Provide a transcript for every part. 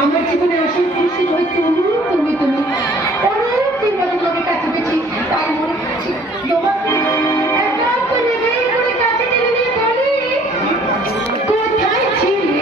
আমার জীবনে আসল খুশি হয়ে তুমি তুমি তুমি অনেকদিন মতো তোমাকে কাছে পেয়েছি, তাই মনে করছি তোমাকে একান্ত নেবেই করে কাছে টেনে নিয়ে বলি, কোথায় ছিলে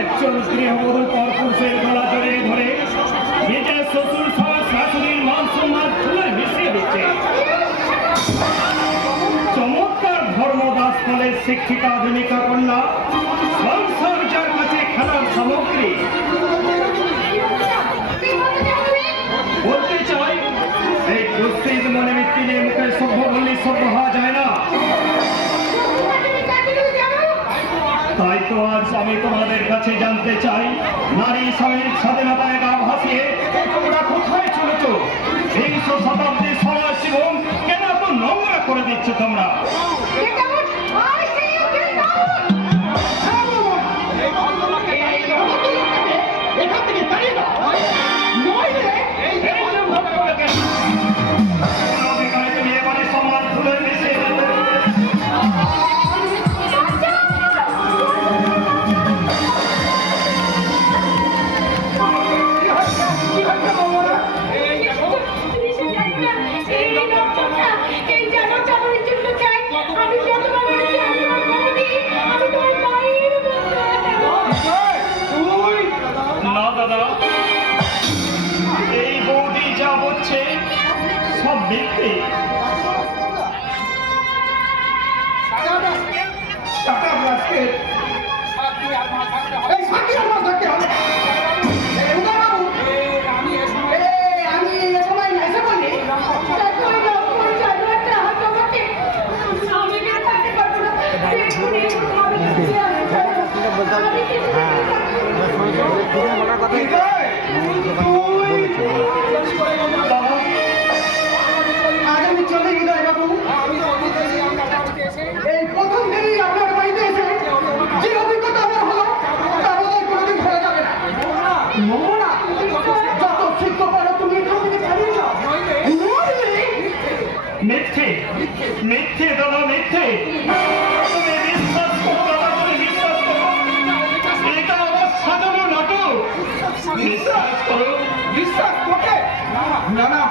একজন গৃহবধূ পরপুরুষের গলা জড়িয়ে ধরে নিজের শ্বশুর শাশুড়ির মান সম্মান তুলে মিশিয়ে দিচ্ছে। চমৎকার ধর্মদাস ফলের শিক্ষিতা আধুনিকা কন্যা সংসার যার কাছে খেলার সামগ্রী। বলতে চাই এই দুঃস্থিত মনে মৃত্যু নিয়ে মুখে সভ্য বললে সভ্য হওয়া যায় না। তাই তো আজ আমি তোমাদের কাছে জানতে চাই, নারী স্বামীর স্বাধীনতায় গা ভাসিয়ে তোমরা কোথায় চলেছ? 20 শতাব্দীর সমাজ জীবন কেন এত নোংরা করে দিচ্ছ তোমরা? তুমি এবারে সমাজ ধুলে মিশে এই বৌদি যা বলছে সব মিথ্যে। এই প্রথম দিনই আপনার বাড়িতে এসে যে অভিজ্ঞতা আমার হলো তা বোধহয় কোনোদিন হয়ে যাবে না। মোহনা যত শিখতে পারো তুমি এখান থেকে পালিয়ে যাও। মিথ্যে মিথ্যে দাদা মিথ্যে। তুমি বিশ্বাস করো দাদা, তুমি বিশ্বাস করো, এটা আমার সাজানো নাটক। বিশ্বাস করো। বিশ্বাস করতে না না